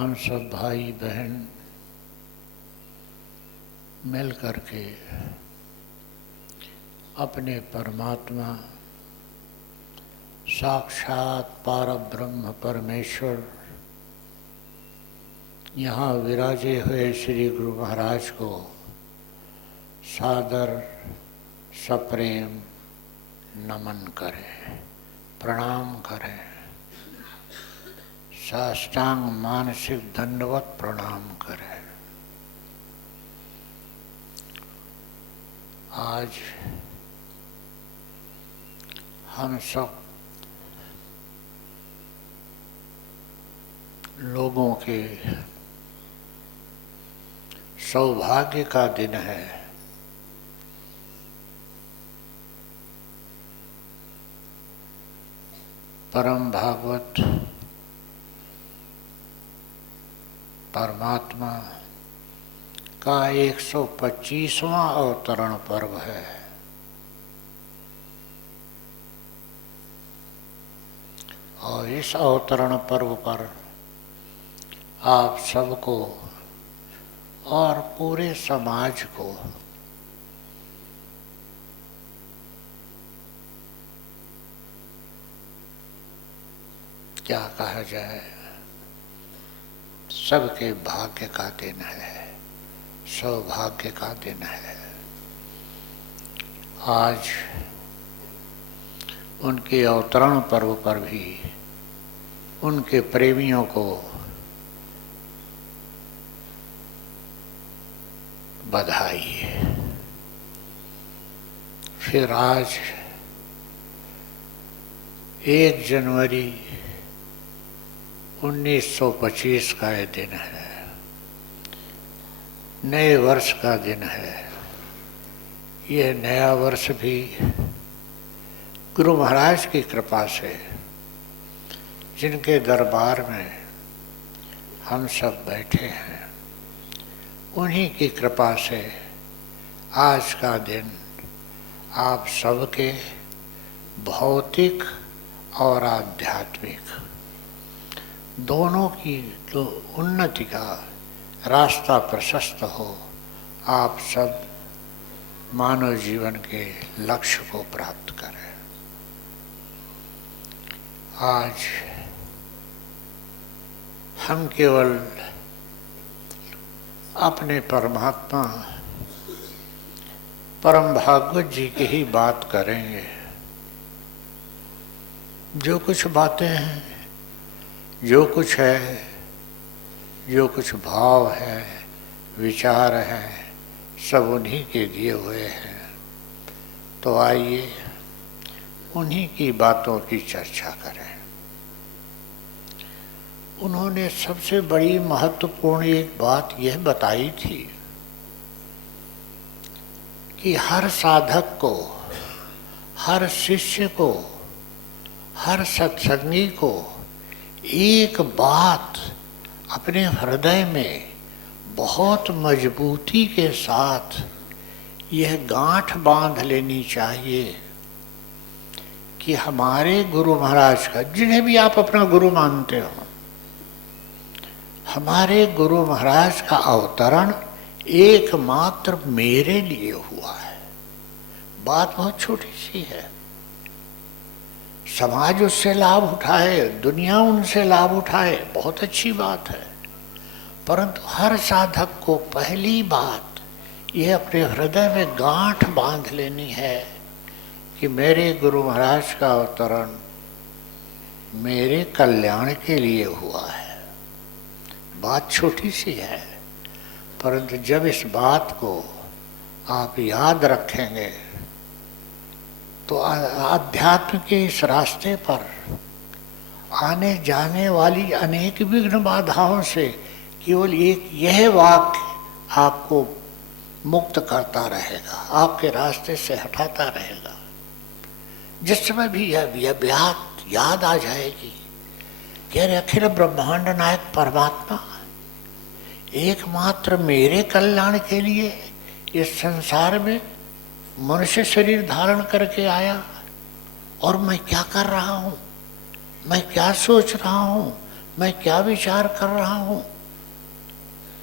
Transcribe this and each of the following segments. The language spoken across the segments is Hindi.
हम सब भाई बहन मिल करके अपने परमात्मा साक्षात परब्रह्म परमेश्वर यहाँ विराजे हुए श्री गुरु महाराज को सादर सप्रेम नमन करें, प्रणाम करें, साष्टांग मानसिक दंडवत प्रणाम करें। आज हम सब लोगों के सौभाग्य का दिन है। परम भागवत परमात्मा का 125वां अवतरण पर्व है। और इस अवतरण पर्व पर आप सबको और पूरे समाज को क्या कहा जाए, सबके भाग्य का दिन है, सौभाग्य का दिन है। आज उनके अवतरण पर्व पर भी उनके प्रेमियों को बधाई। फिर आज 1 जनवरी 1925 का ये दिन है, नए वर्ष का दिन है। यह नया वर्ष भी गुरु महाराज की कृपा से, जिनके दरबार में हम सब बैठे हैं, उन्हीं की कृपा से आज का दिन आप सबके भौतिक और आध्यात्मिक दोनों की तो उन्नति का रास्ता प्रशस्त हो, आप सब मानव जीवन के लक्ष्य को प्राप्त करें। आज हम केवल अपने परमात्मा परम भागवत जी की ही बात करेंगे। जो कुछ बातें हैं, जो कुछ है, जो कुछ भाव है, विचार है, सब उन्हीं के दिए हुए हैं। तो आइए उन्हीं की बातों की चर्चा करें। उन्होंने सबसे बड़ी महत्वपूर्ण एक बात यह बताई थी कि हर साधक को, हर शिष्य को, हर सत्संगी को एक बात अपने हृदय में बहुत मजबूती के साथ यह गांठ बांध लेनी चाहिए कि हमारे गुरु महाराज का, जिन्हें भी आप अपना गुरु मानते हो, हमारे गुरु महाराज का अवतरण एकमात्र मेरे लिए हुआ है। बात बहुत छोटी सी है। समाज उससे लाभ उठाए, दुनिया उनसे लाभ उठाए, बहुत अच्छी बात है। परंतु हर साधक को पहली बात यह अपने हृदय में गांठ बांध लेनी है कि मेरे गुरु महाराज का अवतरण मेरे कल्याण के लिए हुआ है। बात छोटी सी है, परंतु जब इस बात को आप याद रखेंगे तो आध्यात्म के इस रास्ते पर आने जाने वाली अनेक विघ्न बाधाओं से केवल एक यह वाक्य आपको मुक्त करता रहेगा, आपके रास्ते से हटाता रहेगा। जिस समय भी यह बात याद आ जाएगी कि अरे अखिल ब्रह्मांड नायक परमात्मा एकमात्र मेरे कल्याण के लिए इस संसार में मनुष्य शरीर धारण करके आया, और मैं क्या कर रहा हूँ, मैं क्या सोच रहा हूँ, मैं क्या विचार कर रहा हूँ।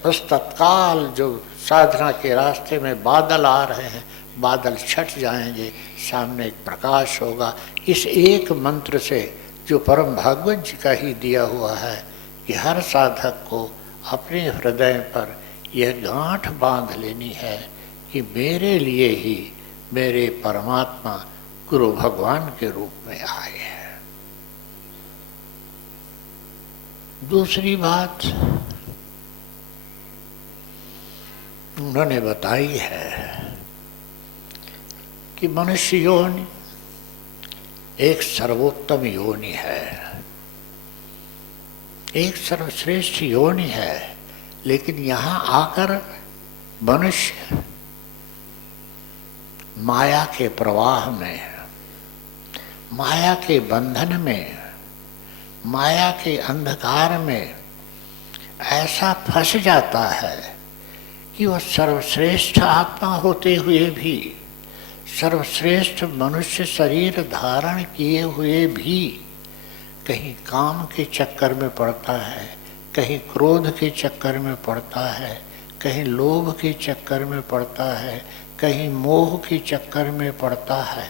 बस तत्काल जो साधना के रास्ते में बादल आ रहे हैं, बादल छट जाएंगे, सामने एक प्रकाश होगा। इस एक मंत्र से जो परम भागवत जी का ही दिया हुआ है कि हर साधक को अपने हृदय पर यह गांठ बांध लेनी है कि मेरे लिए ही मेरे परमात्मा गुरु भगवान के रूप में आए हैं। दूसरी बात उन्होंने बताई है कि मनुष्य योनि एक सर्वोत्तम योनि है, एक सर्वश्रेष्ठ योनि है, लेकिन यहाँ आकर मनुष्य माया के प्रवाह में, माया के बंधन में, माया के अंधकार में ऐसा फंस जाता है कि वह सर्वश्रेष्ठ आत्मा होते हुए भी, सर्वश्रेष्ठ मनुष्य शरीर धारण किए हुए भी कहीं काम के चक्कर में पड़ता है, कहीं क्रोध के चक्कर में पड़ता है, कहीं लोभ के चक्कर में पड़ता है, कहीं मोह के चक्कर में पड़ता है।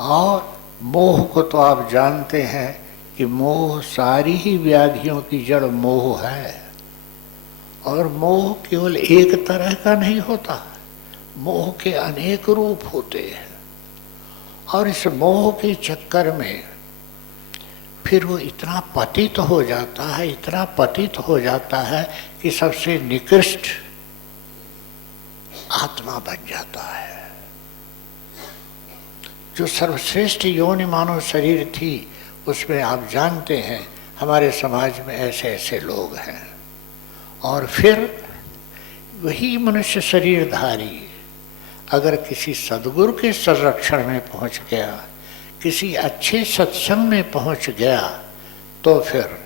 और मोह को तो आप जानते हैं कि मोह सारी ही व्याधियों की जड़ मोह है। और मोह केवल एक तरह का नहीं होता, मोह के अनेक रूप होते हैं। और इस मोह के चक्कर में फिर वो इतना पतित हो जाता है, इतना पतित हो जाता है कि सबसे निकृष्ट आत्मा बन जाता है। जो सर्वश्रेष्ठ योनि मानव शरीर थी, उसमें आप जानते हैं हमारे समाज में ऐसे ऐसे लोग हैं। और फिर वही मनुष्य शरीरधारी अगर किसी सद्गुरु के संरक्षण में पहुंच गया, किसी अच्छे सत्संग में पहुंच गया, तो फिर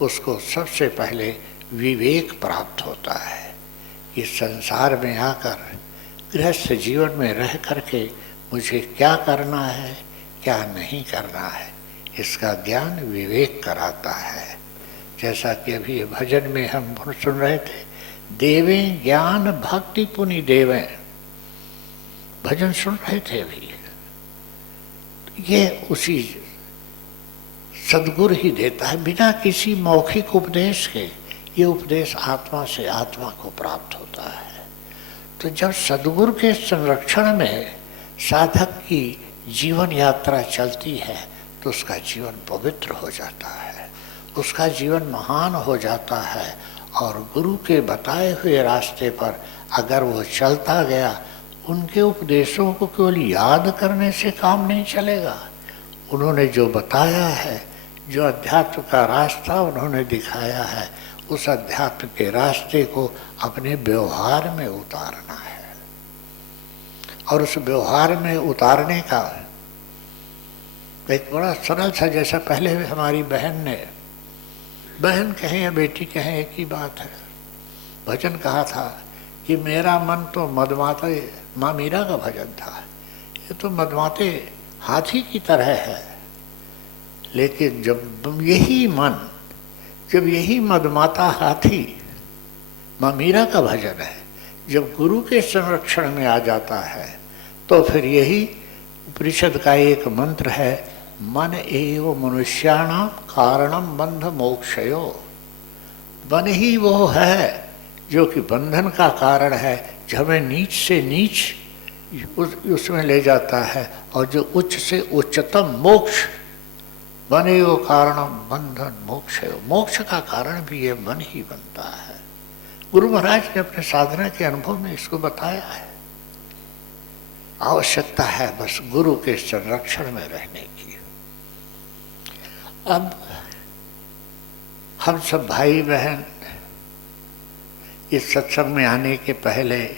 उसको सबसे पहले विवेक प्राप्त होता है। इस संसार में आकर गृहस्थ जीवन में रह करके मुझे क्या करना है, क्या नहीं करना है, इसका ज्ञान विवेक कराता है। जैसा कि अभी भजन में हम सुन रहे थे, देवें ज्ञान भक्ति पुनि देवें, भजन सुन रहे थे अभी। ये उसी सद्गुरु ही देता है, बिना किसी मौखिक उपदेश के। ये उपदेश आत्मा से आत्मा को प्राप्त होता है। तो जब सद्गुरु के संरक्षण में साधक की जीवन यात्रा चलती है तो उसका जीवन पवित्र हो जाता है, उसका जीवन महान हो जाता है। और गुरु के बताए हुए रास्ते पर अगर वो चलता गया, उनके उपदेशों को केवल याद करने से काम नहीं चलेगा। उन्होंने जो बताया है, जो अध्यात्म का रास्ता उन्होंने दिखाया है, उस अध्यात्म के रास्ते को अपने व्यवहार में उतारना है। और उस व्यवहार में उतारने का एक बड़ा सरल सा, जैसा पहले हमारी बहन कहें या बेटी कहें एक ही बात है। भजन कहा था कि मेरा मन तो मदमाते माँ मीरा का भजन था, ये तो मदमाते हाथी की तरह है। लेकिन जब यही मदमाता हाथी माँ मीरा का भजन है, जब गुरु के संरक्षण में आ जाता है, तो फिर यही उपनिषद का एक मंत्र है, मन एव मनुष्याणाम कारणम बंध मोक्षयो। मन ही वो है जो कि बंधन का कारण है, जो हमें नीच से नीच उसमें ले जाता है, और जो उच्च से उच्चतम मोक्ष, बने वो कारणम बंधन मोक्षयो। मोक्ष का कारण भी ये मन ही बनता है। गुरु महाराज ने अपने साधना के अनुभव में इसको बताया है। आवश्यकता है बस गुरु के संरक्षण में रहने की। अब हम सब भाई बहन इस सत्संग में आने के पहले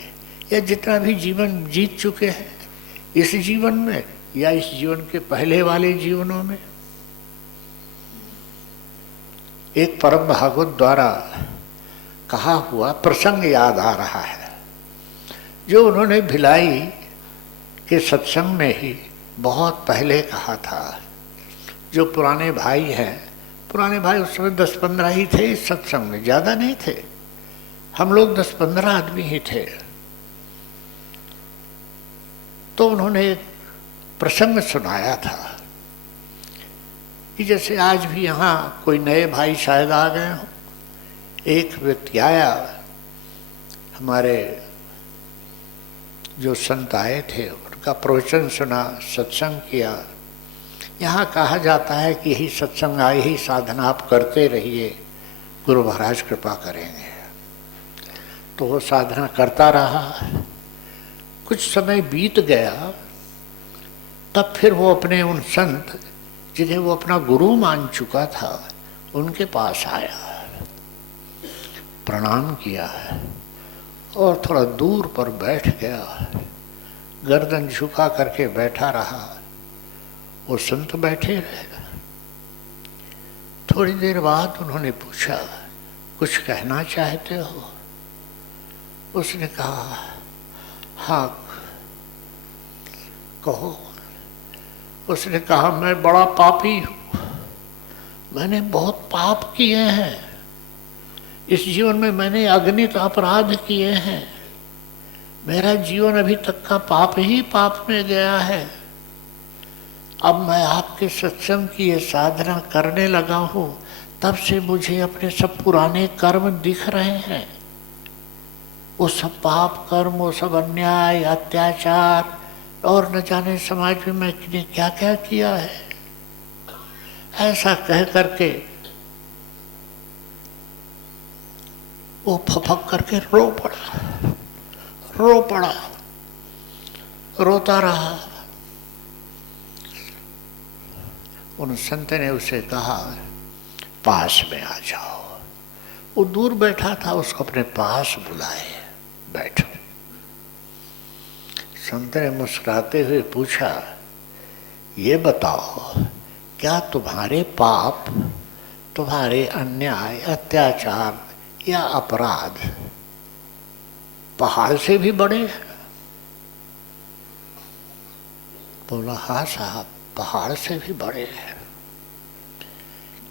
या जितना भी जीवन जीत चुके हैं, इस जीवन में या इस जीवन के पहले वाले जीवनों में, एक परम भागवत द्वारा कहा हुआ प्रसंग याद आ रहा है, जो उन्होंने भिलाई के सत्संग में ही बहुत पहले कहा था। जो पुराने भाई हैं पुराने भाई उस समय 10-15 ही थे इस सत्संग में, ज़्यादा नहीं थे, हम लोग 10-15 आदमी ही थे। तो उन्होंने एक प्रसंग सुनाया था कि जैसे आज भी यहाँ कोई नए भाई शायद आ गए हों। एक व्यक्ति आया, हमारे जो संत आए थे उनका प्रवचन सुना, सत्संग किया। यहाँ कहा जाता है कि यही सत्संग आए, यही साधना आप करते रहिए, गुरु महाराज कृपा करेंगे। तो वो साधना करता रहा, कुछ समय बीत गया, तब फिर वो अपने उन संत जिन्हें वो अपना गुरु मान चुका था उनके पास आया, प्रणाम किया और थोड़ा दूर पर बैठ गया, गर्दन झुका करके बैठा रहा। वो संत बैठे रहे। थोड़ी देर बाद उन्होंने पूछा, कुछ कहना चाहते हो? उसने कहा, हाँ कहो। उसने कहा, मैं बड़ा पापी हूँ, मैंने बहुत पाप किए हैं, इस जीवन में मैंने अगणित अपराध किए हैं, मेरा जीवन अभी तक का पाप ही पाप में गया है। अब मैं आपके सत्संग की ये साधना करने लगा हूँ, तब से मुझे अपने सब पुराने कर्म दिख रहे हैं, वो सब पाप कर्म, वो सब अन्याय अत्याचार, और न जाने समाज में मैंने क्या क्या किया है। ऐसा कह करके वो फपक करके रो पड़ा, रोता रहा। उन संत ने उसे कहा, पास में आ जाओ। वो दूर बैठा था, उसको अपने पास बुलाए, बैठो। संत ने मुस्कुराते हुए पूछा, ये बताओ, क्या तुम्हारे पाप, तुम्हारे अन्याय अत्याचार या अपराध पहाड़ से भी बड़े हैं? बोला, हाँ साहब, पहाड़ से भी बड़े हैं।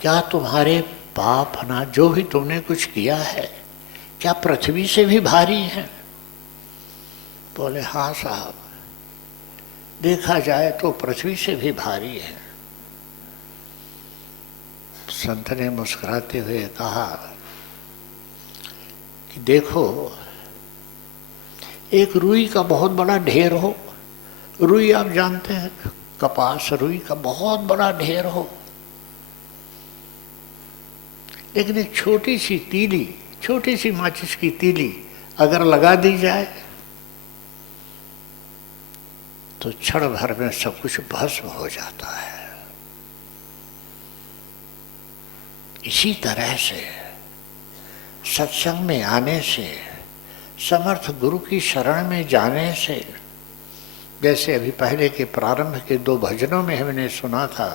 क्या तुम्हारे पाप ना, जो भी तुमने कुछ किया है, क्या पृथ्वी से भी भारी है? बोले, हाँ साहब, देखा जाए तो पृथ्वी से भी भारी है। संत ने मुस्कुराते हुए कहा कि देखो, एक रुई का बहुत बड़ा ढेर हो, रुई आप जानते हैं, कपास, रुई का बहुत बड़ा ढेर हो, लेकिन एक छोटी सी तीली, छोटी सी माचिस की तीली अगर लगा दी जाए तो क्षण भर में सब कुछ भस्म हो जाता है। इसी तरह से सत्संग में आने से, समर्थ गुरु की शरण में जाने से, जैसे अभी पहले के प्रारंभ के 2 भजनों में हमने सुना था,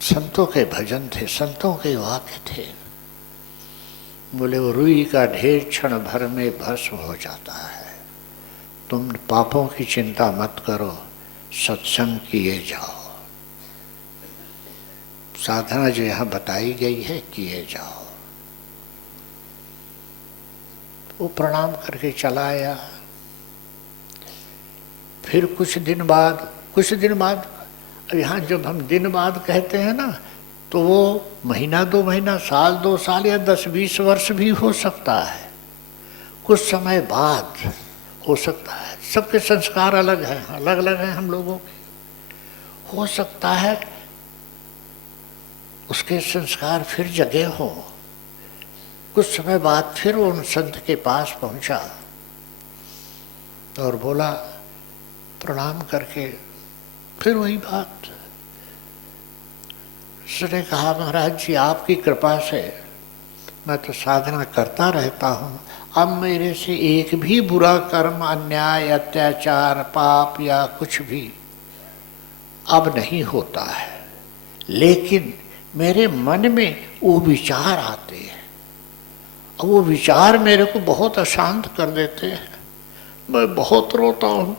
संतों के भजन थे, संतों के वाक्य थे। बोले, वो रुई का ढेर क्षण भर में भस्म हो जाता है, तुम पापों की चिंता मत करो, सत्संग किए जाओ, साधना जो यहाँ बताई गई है किए जाओ। वो प्रणाम करके चला आया। फिर कुछ दिन बाद, यहाँ जब हम दिन बाद कहते हैं ना, तो वो महीना 2 महीना, साल 2 साल या 10-20 वर्ष भी हो सकता है, कुछ समय बाद हो सकता है। सबके संस्कार अलग हैं, अलग अलग हैं हम लोगों के। हो सकता है उसके संस्कार फिर जगे हों। कुछ समय बाद फिर वो उन संत के पास पहुंचा और बोला, प्रणाम करके फिर वही बात। उसने कहा, महाराज जी, आपकी कृपा से मैं तो साधना करता रहता हूँ, अब मेरे से एक भी बुरा कर्म, अन्याय अत्याचार पाप या कुछ भी अब नहीं होता है, लेकिन मेरे मन में वो विचार आते हैं, और वो विचार मेरे को बहुत अशांत कर देते हैं, मैं बहुत रोता हूँ।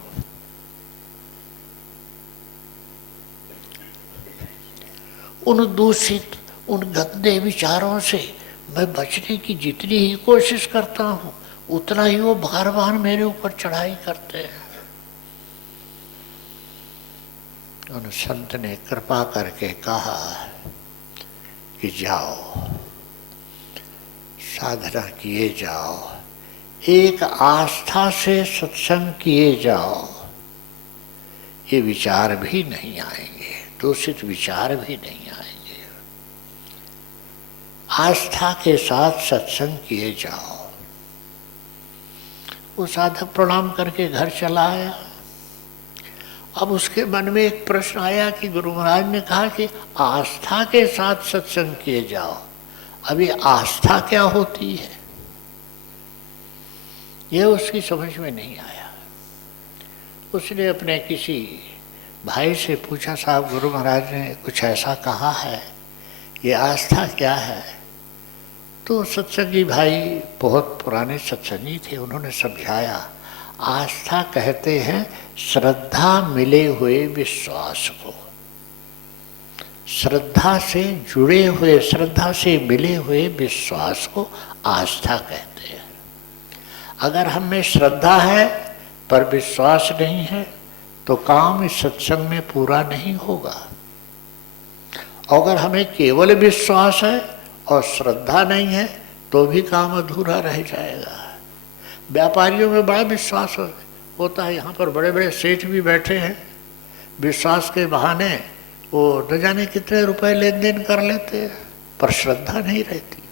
उन दूषित, उन गंदे विचारों से मैं बचने की जितनी ही कोशिश करता हूँ, उतना ही वो बार बार मेरे ऊपर चढ़ाई करते हैं। उन संत ने कृपा करके कहा कि जाओ, साधना किए जाओ, एक आस्था से सत्संग किए जाओ, ये विचार भी नहीं आएंगे, दूषित विचार भी नहीं आएंगे। आस्था के साथ सत्संग किए जाओ। वो साधक प्रणाम करके घर चला आया। अब उसके मन में एक प्रश्न आया कि गुरु महाराज ने कहा कि आस्था के साथ सत्संग किए जाओ, अभी आस्था क्या होती है, यह उसकी समझ में नहीं आया। उसने अपने किसी भाई से पूछा, साहब गुरु महाराज ने कुछ ऐसा कहा है, ये आस्था क्या है? तो सत्संगी भाई बहुत पुराने सत्संगी थे, उन्होंने समझाया, आस्था कहते हैं श्रद्धा मिले हुए विश्वास को, श्रद्धा से जुड़े हुए, श्रद्धा से मिले हुए विश्वास को आस्था कहते हैं। अगर हम में श्रद्धा है पर विश्वास नहीं है तो काम इस सत्संग में पूरा नहीं होगा। अगर हमें केवल विश्वास है और श्रद्धा नहीं है तो भी काम अधूरा रह जाएगा। व्यापारियों में बड़ा विश्वास होता है, यहाँ पर बड़े बड़े सेठ भी बैठे हैं, विश्वास के बहाने वो न जाने कितने रुपए लेन देन कर लेते हैं, पर श्रद्धा नहीं रहती।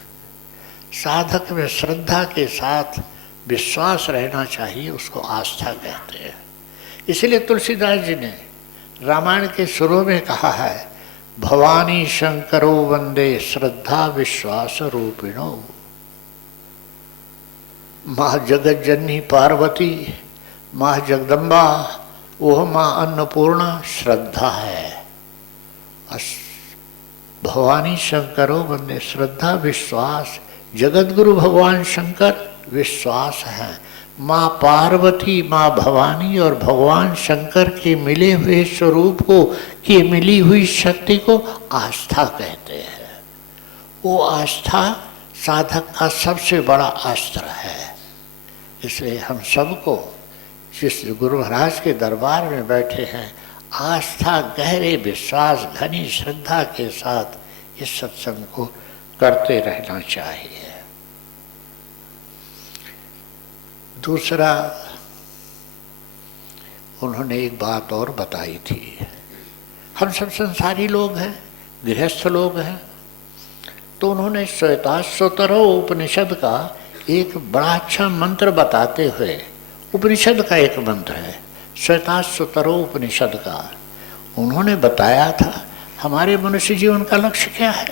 साधक में श्रद्धा के साथ विश्वास रहना चाहिए, उसको आस्था कहते हैं। इसलिए तुलसीदास जी ने रामायण के शुरू में कहा है, भवानी शंकरो वंदे श्रद्धा विश्वास रूपिणो। माँ जगत जननी पार्वती, माँ जगदम्बा, वह माँ अन्नपूर्णा श्रद्धा है। भवानी शंकरो वंदे, श्रद्धा विश्वास, जगत गुरु भगवान शंकर विश्वास है। माँ पार्वती, माँ भवानी और भगवान शंकर के मिले हुए स्वरूप को, की मिली हुई शक्ति को आस्था कहते हैं। वो आस्था साधक का सबसे बड़ा अस्त्र है। इसलिए हम सबको, जिस गुरु महाराज के दरबार में बैठे हैं, आस्था, गहरे विश्वास, घनी श्रद्धा के साथ इस सत्संग को करते रहना चाहिए। दूसरा, उन्होंने एक बात और बताई थी। हम सब संसारी लोग हैं, गृहस्थ लोग हैं, तो उन्होंने श्वेताश्वतरो उपनिषद का एक बड़ा अच्छा मंत्र बताते हुए, उपनिषद का एक मंत्र है श्वेताश्वतरो उपनिषद का, उन्होंने बताया था हमारे मनुष्य जीवन का लक्ष्य क्या है।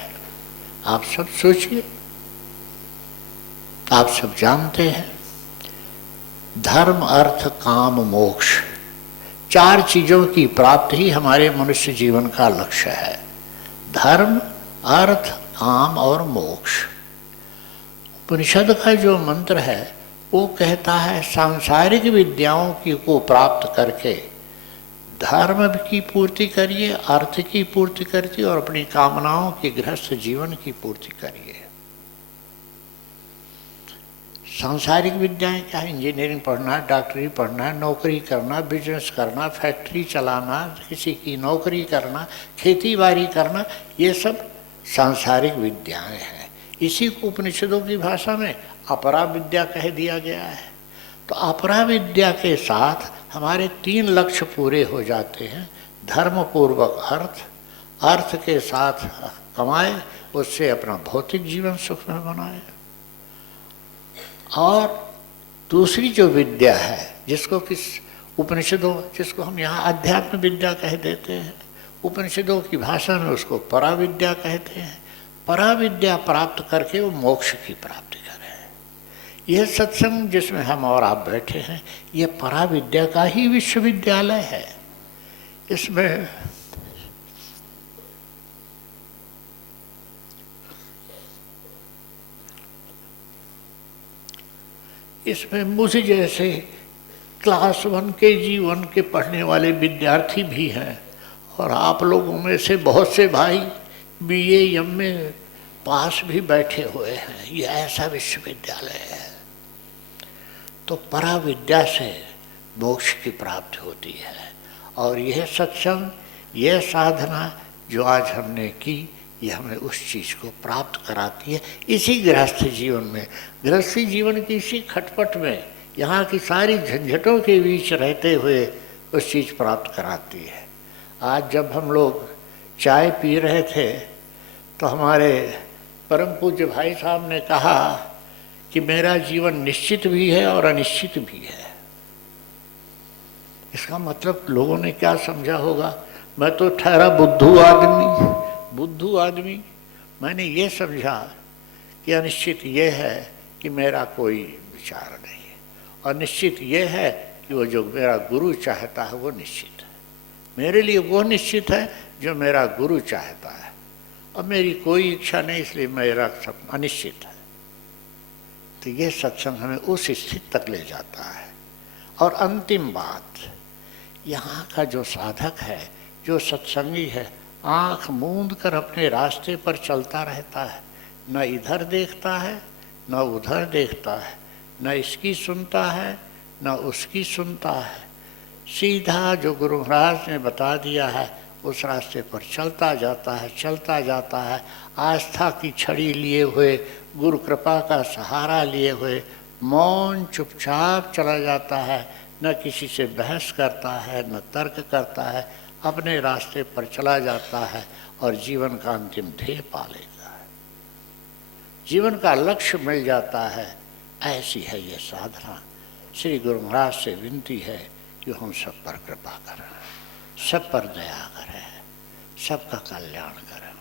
आप सब सोचिए, आप सब जानते हैं, धर्म अर्थ काम मोक्ष, चार चीजों की प्राप्ति ही हमारे मनुष्य जीवन का लक्ष्य है। धर्म, अर्थ, काम और मोक्ष। उपनिषद का जो मंत्र है वो कहता है सांसारिक विद्याओं की को प्राप्त करके धर्म की पूर्ति करिए, अर्थ की पूर्ति करिए और अपनी कामनाओं की, गृहस्थ जीवन की पूर्ति करिए। सांसारिक विद्याएं क्या है? इंजीनियरिंग पढ़ना, डॉक्टरी पढ़ना, नौकरी करना, बिजनेस करना, फैक्ट्री चलाना, किसी की नौकरी करना, खेती बाड़ी करना, ये सब सांसारिक विद्याएं हैं। इसी को उपनिषदों की भाषा में अपरा विद्या कह दिया गया है। तो अपरा विद्या के साथ हमारे तीन लक्ष्य पूरे हो जाते हैं। धर्म पूर्वक अर्थ, अर्थ के साथ कमाए, उससे अपना भौतिक जीवन सुख में बनाए। और दूसरी जो विद्या है, जिसको किस उपनिषदों, जिसको हम यहाँ अध्यात्म विद्या कह देते हैं, उपनिषदों की भाषा में उसको पराविद्या कहते हैं। पराविद्या प्राप्त करके वो मोक्ष की प्राप्ति करें। यह सत्संग जिसमें हम और आप बैठे हैं, यह पराविद्या का ही विश्वविद्यालय है। इसमें मुझे जैसे क्लास 1 KG 1 के पढ़ने वाले विद्यार्थी भी हैं, और आप लोगों में से बहुत से भाई BA MA पास भी बैठे हुए हैं। ये ऐसा विश्वविद्यालय है। तो परा विद्या से मोक्ष की प्राप्ति होती है। और यह सत्संग, यह साधना जो आज हमने की, ये हमें उस चीज़ को प्राप्त कराती है। इसी गृहस्थ जीवन में, गृहस्थी जीवन की इसी खटपट में, यहाँ की सारी झंझटों के बीच रहते हुए उस चीज़ प्राप्त कराती है। आज जब हम लोग चाय पी रहे थे तो हमारे परम पूज्य भाई साहब ने कहा कि मेरा जीवन निश्चित भी है और अनिश्चित भी है। इसका मतलब लोगों ने क्या समझा होगा, मैं तो ठहरा बुद्धू आदमी। मैंने ये समझा कि अनिश्चित ये है कि मेरा कोई विचार नहीं है, और निश्चित ये है कि वो जो मेरा गुरु चाहता है वो निश्चित है। मेरे लिए वो निश्चित है जो मेरा गुरु चाहता है, और मेरी कोई इच्छा नहीं, इसलिए मेरा सब अनिश्चित है। तो ये सत्संग हमें उस स्थिति तक ले जाता है। और अंतिम बात, यहाँ का जो साधक है, जो सत्संगी है, आँख मूंद कर अपने रास्ते पर चलता रहता है। न इधर देखता है, न उधर देखता है, न इसकी सुनता है, न उसकी सुनता है। सीधा जो गुरु महाराज ने बता दिया है उस रास्ते पर चलता जाता है। आस्था की छड़ी लिए हुए, गुरु कृपा का सहारा लिए हुए, मौन चुपचाप चला जाता है। न किसी से बहस करता है, न तर्क करता है, अपने रास्ते पर चला जाता है और जीवन का अंतिम ध्येय पा लेता है, जीवन का लक्ष्य मिल जाता है। ऐसी है ये साधना। श्री गुरु महाराज से विनती है कि हम सब पर कृपा करें, सब पर दया करें, सबका कल्याण करें।